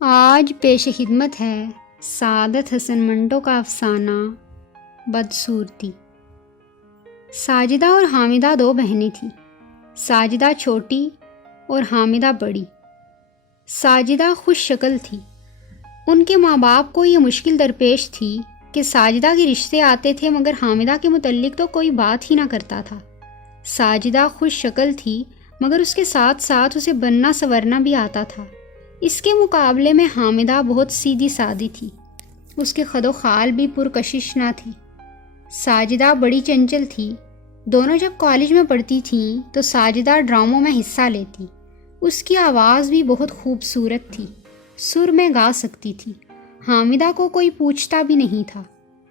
آج پیش خدمت ہے سعادت حسن منٹو کا افسانہ بدصورتی۔ ساجدہ اور حامدہ دو بہنیں تھیں۔ ساجدہ چھوٹی اور حامدہ بڑی۔ ساجدہ خوش شکل تھی۔ ان کے ماں باپ کو یہ مشکل درپیش تھی کہ ساجدہ کے رشتے آتے تھے مگر حامدہ کے متعلق تو کوئی بات ہی نہ کرتا تھا۔ ساجدہ خوش شکل تھی مگر اس کے ساتھ ساتھ اسے بننا سنورنا بھی آتا تھا۔ اس کے مقابلے میں حامدہ بہت سیدھی سادی تھی۔ اس کے خد و خال بھی پرکشش نہ تھی۔ ساجدہ بڑی چنچل تھی۔ دونوں جب کالج میں پڑھتی تھیں تو ساجدہ ڈراموں میں حصہ لیتی۔ اس کی آواز بھی بہت خوبصورت تھی۔ سر میں گا سکتی تھی۔ حامدہ کو کوئی پوچھتا بھی نہیں تھا۔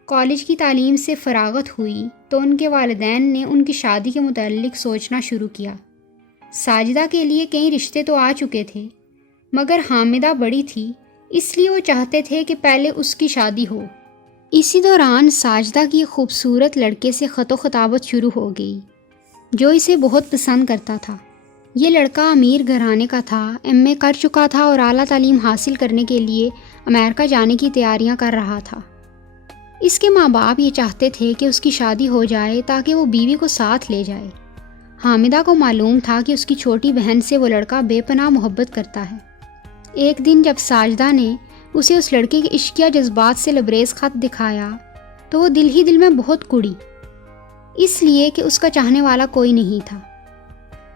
کالج کی تعلیم سے فراغت ہوئی تو ان کے والدین نے ان کی شادی کے متعلق سوچنا شروع کیا۔ ساجدہ کے لیے کئی رشتے تو آ چکے تھے مگر حامدہ بڑی تھی، اس لیے وہ چاہتے تھے کہ پہلے اس کی شادی ہو۔ اسی دوران ساجدہ کی ایک خوبصورت لڑکے سے خط و خطابت شروع ہو گئی جو اسے بہت پسند کرتا تھا۔ یہ لڑکا امیر گھرانے کا تھا، ایم اے کر چکا تھا اور اعلیٰ تعلیم حاصل کرنے کے لیے امریکہ جانے کی تیاریاں کر رہا تھا۔ اس کے ماں باپ یہ چاہتے تھے کہ اس کی شادی ہو جائے تاکہ وہ بیوی کو ساتھ لے جائے۔ حامدہ کو معلوم تھا کہ اس کی چھوٹی بہن سے وہ لڑکا بے پناہ محبت کرتا ہے۔ ایک دن جب ساجدہ نے اسے اس لڑکے کے عشقیہ جذبات سے لبریز خط دکھایا تو وہ دل ہی دل میں بہت کڑی، اس لیے کہ اس کا چاہنے والا کوئی نہیں تھا۔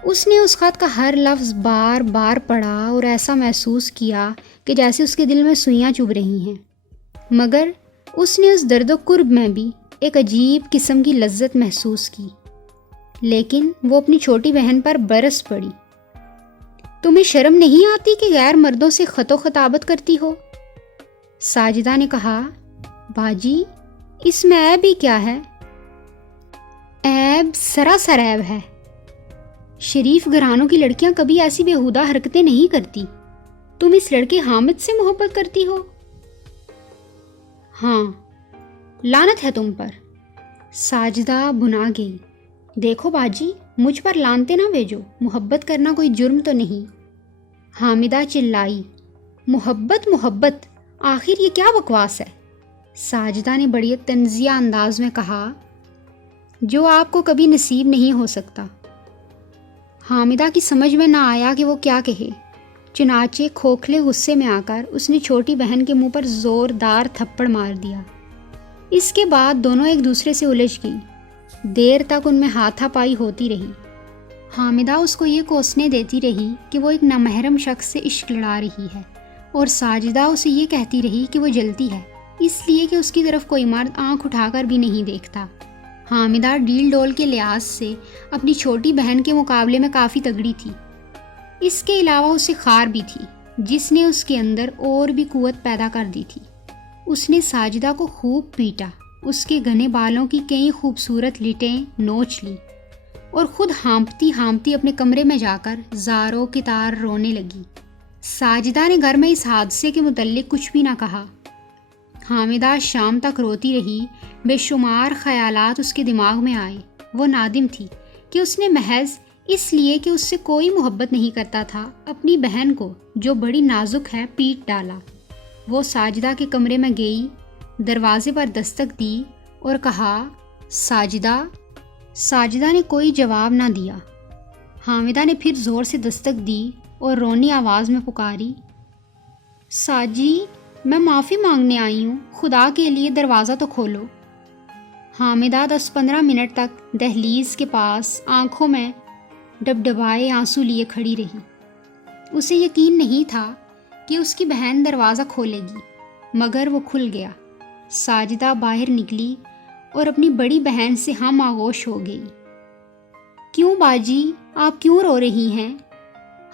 اس نے اس خط کا ہر لفظ بار بار پڑھا اور ایسا محسوس کیا کہ جیسے اس کے دل میں سوئیاں چبھ رہی ہیں، مگر اس نے اس درد و کرب میں بھی ایک عجیب قسم کی لذت محسوس کی۔ لیکن وہ اپنی چھوٹی بہن پر برس پڑی۔ تمہیں شرم نہیں آتی کہ غیر مردوں سے خط و خطابت کرتی ہو؟ ساجدہ نے کہا، باجی اس میں عیب ہی کیا ہے؟ عیب سراسر عیب ہے۔ شریف گھرانوں کی لڑکیاں کبھی ایسی بیہودہ حرکتیں نہیں کرتی۔ تم اس لڑکے حامد سے محبت کرتی ہو؟ ہاں، لعنت ہے تم پر۔ ساجدہ بھنا گئی۔ دیکھو باجی، مجھ پر لانتے نہ بھیجو، محبت کرنا کوئی جرم تو نہیں۔ حامدہ چلائی، محبت محبت، آخر یہ کیا بکواس ہے؟ ساجدہ نے بڑی طنزیہ انداز میں کہا، جو آپ کو کبھی نصیب نہیں ہو سکتا۔ حامدہ کی سمجھ میں نہ آیا کہ وہ کیا کہے، چنانچہ کھوکھلے غصے میں آ کر اس نے چھوٹی بہن کے منہ پر زوردار تھپڑ مار دیا۔ اس کے بعد دونوں ایک دوسرے سے الجھ گئی۔ دیر تک ان میں ہاتھا پائی ہوتی رہی۔ حامدہ اس کو یہ کوسنے دیتی رہی کہ وہ ایک نامحرم شخص سے عشق لڑا رہی ہے اور ساجدہ اسے یہ کہتی رہی کہ وہ جلتی ہے اس لیے کہ اس کی طرف کوئی مرد آنکھ اٹھا کر بھی نہیں دیکھتا۔ حامدہ ڈیل ڈول کے لحاظ سے اپنی چھوٹی بہن کے مقابلے میں کافی تگڑی تھی۔ اس کے علاوہ اسے خار بھی تھی جس نے اس کے اندر اور بھی قوت پیدا کر دی تھی۔ اس نے ساجدہ کو خوب پیٹا، اس کے گھنے بالوں کی کئی خوبصورت لٹیں نوچ لی اور خود ہانپتی ہانپتی اپنے کمرے میں جا کر زاروں کی طرح رونے لگی۔ ساجدہ نے گھر میں اس حادثے کے متعلق کچھ بھی نہ کہا۔ حامدہ شام تک روتی رہی۔ بے شمار خیالات اس کے دماغ میں آئے۔ وہ نادم تھی کہ اس نے محض اس لیے کہ اس سے کوئی محبت نہیں کرتا تھا اپنی بہن کو جو بڑی نازک ہے پیٹ ڈالا۔ وہ ساجدہ کے کمرے میں گئی، دروازے پر دستک دی اور کہا، ساجدہ۔ ساجدہ نے کوئی جواب نہ دیا۔ حامدہ نے پھر زور سے دستک دی اور رونی آواز میں پکاری، ساجی میں معافی مانگنے آئی ہوں، خدا کے لیے دروازہ تو کھولو۔ حامدہ 10-15 منٹ تک دہلیز کے پاس آنکھوں میں ڈبڈبائے آنسو لیے کھڑی رہی۔ اسے یقین نہیں تھا کہ اس کی بہن دروازہ کھولے گی، مگر وہ کھل گیا۔ ساجدہ باہر نکلی اور اپنی بڑی بہن سے ہم آغوش ہو گئی۔ کیوں باجی، آپ کیوں رو رہی ہیں؟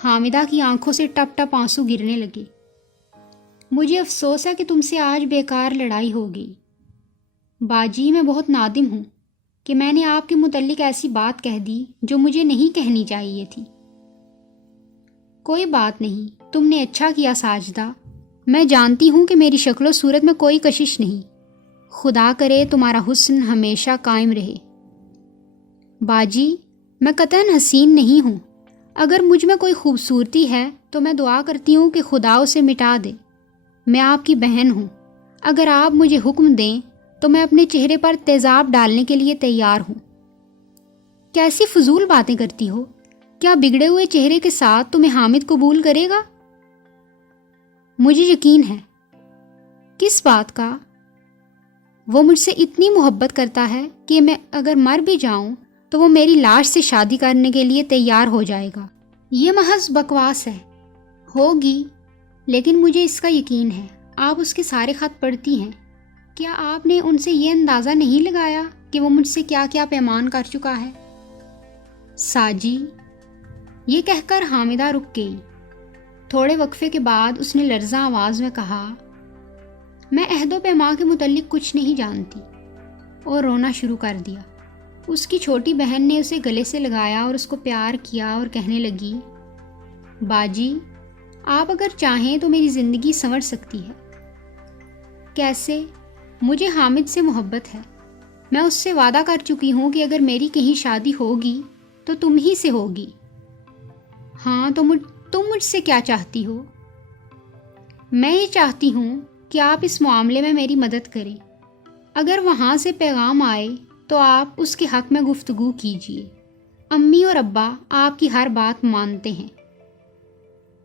حامدہ کی آنکھوں سے ٹپ ٹپ آنسو گرنے لگے۔ مجھے افسوس ہے کہ تم سے آج بیکار لڑائی ہو گئی۔ باجی میں بہت نادم ہوں کہ میں نے آپ کے متعلق ایسی بات کہہ دی جو مجھے نہیں کہنی چاہیے تھی۔ کوئی بات نہیں، تم نے اچھا کیا ساجدہ۔ میں جانتی ہوں کہ میری شکل و صورت میں کوئی کشش نہیں۔ خدا کرے تمہارا حسن ہمیشہ قائم رہے۔ باجی میں قطعاً حسین نہیں ہوں۔ اگر مجھ میں کوئی خوبصورتی ہے تو میں دعا کرتی ہوں کہ خدا اسے مٹا دے۔ میں آپ کی بہن ہوں، اگر آپ مجھے حکم دیں تو میں اپنے چہرے پر تیزاب ڈالنے کے لیے تیار ہوں۔ کیسی فضول باتیں کرتی ہو؟ کیا بگڑے ہوئے چہرے کے ساتھ تمہیں حامد قبول کرے گا؟ مجھے یقین ہے۔ کس بات کا؟ وہ مجھ سے اتنی محبت کرتا ہے کہ میں اگر مر بھی جاؤں تو وہ میری لاش سے شادی کرنے کے لیے تیار ہو جائے گا۔ یہ محض بکواس ہے۔ ہوگی، لیکن مجھے اس کا یقین ہے۔ آپ اس کے سارے خط پڑھتی ہیں، کیا آپ نے ان سے یہ اندازہ نہیں لگایا کہ وہ مجھ سے کیا کیا پیمان کر چکا ہے؟ ساجی، یہ کہہ کر حامدہ رک گئی۔ تھوڑے وقفے کے بعد اس نے لرزاں آواز میں کہا، میں عہد و پیمان کے متعلق کچھ نہیں جانتی، اور رونا شروع کر دیا۔ اس کی چھوٹی بہن نے اسے گلے سے لگایا اور اس کو پیار کیا اور کہنے لگی، باجی، آپ اگر چاہیں تو میری زندگی سنور سکتی ہے۔ کیسے؟ مجھے حامد سے محبت ہے۔ میں اس سے وعدہ کر چکی ہوں کہ اگر میری کہیں شادی ہوگی تو تم ہی سے ہوگی۔ ہاں، تم مجھ سے کیا چاہتی ہو؟ میں یہ چاہتی ہوں کہ آپ اس معاملے میں میری مدد کریں۔ اگر وہاں سے پیغام آئے تو آپ اس کے حق میں گفتگو کیجیے۔ امی اور ابا آپ کی ہر بات مانتے ہیں۔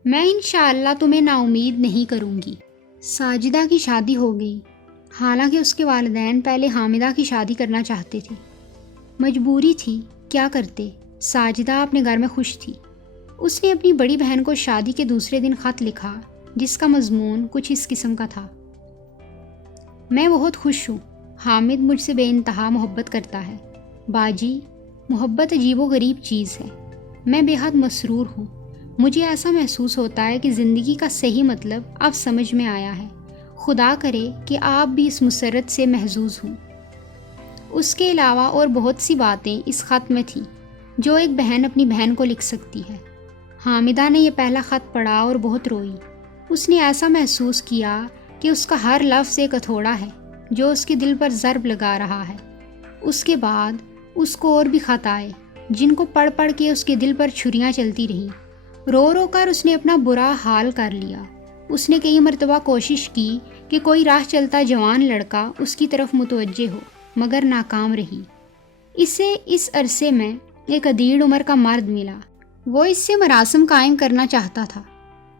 میں انشاءاللہ تمہیں نا امید نہیں کروں گی۔ ساجدہ کی شادی ہو گئی، حالانکہ اس کے والدین پہلے حامدہ کی شادی کرنا چاہتے تھے۔ مجبوری تھی، کیا کرتے؟ ساجدہ اپنے گھر میں خوش تھی۔ اس نے اپنی بڑی بہن کو شادی کے دوسرے دن خط لکھا، جس کا مضمون کچھ اس قسم کا تھا، میں بہت خوش ہوں، حامد مجھ سے بے انتہا محبت کرتا ہے۔ باجی، محبت عجیب و غریب چیز ہے۔ میں بے حد مسرور ہوں۔ مجھے ایسا محسوس ہوتا ہے کہ زندگی کا صحیح مطلب اب سمجھ میں آیا ہے۔ خدا کرے کہ آپ بھی اس مسرت سے محظوظ ہوں۔ اس کے علاوہ اور بہت سی باتیں اس خط میں تھیں جو ایک بہن اپنی بہن کو لکھ سکتی ہے۔ حامدہ نے یہ پہلا خط پڑھا اور بہت روئی۔ اس نے ایسا محسوس کیا کہ اس کا ہر لفظ ایک ہتھوڑا ہے جو اس کے دل پر ضرب لگا رہا ہے۔ اس کے بعد اس کو اور بھی خط آئے جن کو پڑھ پڑھ کے اس کے دل پر چھریاں چلتی رہیں۔ رو رو کر اس نے اپنا برا حال کر لیا۔ اس نے کئی مرتبہ کوشش کی کہ کوئی راہ چلتا جوان لڑکا اس کی طرف متوجہ ہو، مگر ناکام رہی۔ اسے اس عرصے میں ایک ادیڑ عمر کا مرد ملا۔ وہ اس سے مراسم قائم کرنا چاہتا تھا،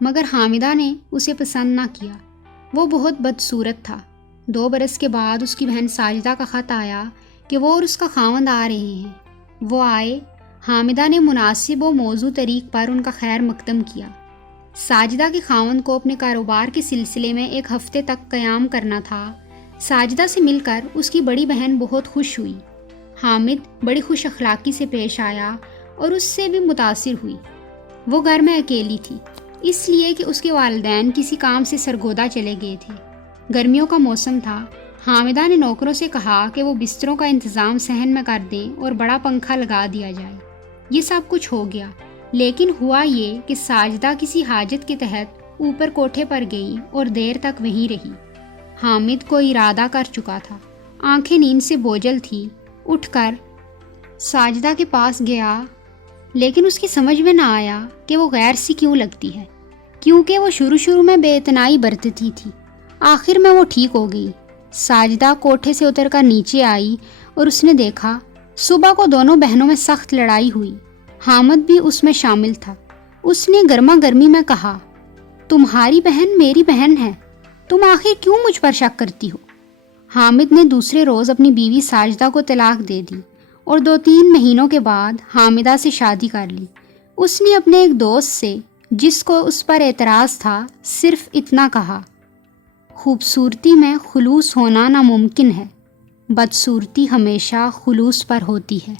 مگر حامدہ نے اسے پسند نہ کیا۔ وہ بہت بدصورت تھا۔ 2 برس کے بعد اس کی بہن ساجدہ کا خط آیا کہ وہ اور اس کا خاوند آ رہے ہیں۔ وہ آئے۔ حامدہ نے مناسب و موزوں طریق پر ان کا خیر مقدم کیا۔ ساجدہ کے خاوند کو اپنے کاروبار کے سلسلے میں 1 ہفتے تک قیام کرنا تھا۔ ساجدہ سے مل کر اس کی بڑی بہن بہت خوش ہوئی۔ حامد بڑی خوش اخلاقی سے پیش آیا اور اس سے بھی متاثر ہوئی۔ وہ گھر میں اکیلی تھی، اس لیے کہ اس کے والدین کسی کام سے سرگودا چلے گئے تھے۔ گرمیوں کا موسم تھا۔ حامدہ نے نوکروں سے کہا کہ وہ بستروں کا انتظام صحن میں کر دیں اور بڑا پنکھا لگا دیا جائے۔ یہ سب کچھ ہو گیا، لیکن ہوا یہ کہ ساجدہ کسی حاجت کے تحت اوپر کوٹھے پر گئی اور دیر تک وہیں رہی۔ حامد کو ارادہ کر چکا تھا، آنکھیں نیند سے بوجھل تھی، اٹھ کر ساجدہ کے پاس گیا، لیکن اس کی سمجھ میں نہ آیا کہ وہ غیر سی کیوں لگتی ہے، کیونکہ وہ شروع میں بے اعتنائی برتتی تھی۔ آخر میں وہ ٹھیک ہو گئی۔ ساجدہ کوٹھے سے اتر کر نیچے آئی اور اس نے دیکھا صبح کو دونوں بہنوں میں سخت لڑائی ہوئی۔ حامد بھی اس میں شامل تھا۔ اس نے گرما گرمی میں کہا، تمہاری بہن میری بہن ہے، تم آخر کیوں مجھ پر شک کرتی ہو؟ حامد نے دوسرے روز اپنی بیوی ساجدہ کو طلاق دے دی اور 2-3 مہینوں کے بعد حامدہ سے شادی کر لی۔ اس نے اپنے ایک دوست سے، جس کو اس پر اعتراض تھا، صرف اتنا کہا، خوبصورتی میں خلوص ہونا ناممکن ہے، بدصورتی ہمیشہ خلوص پر ہوتی ہے۔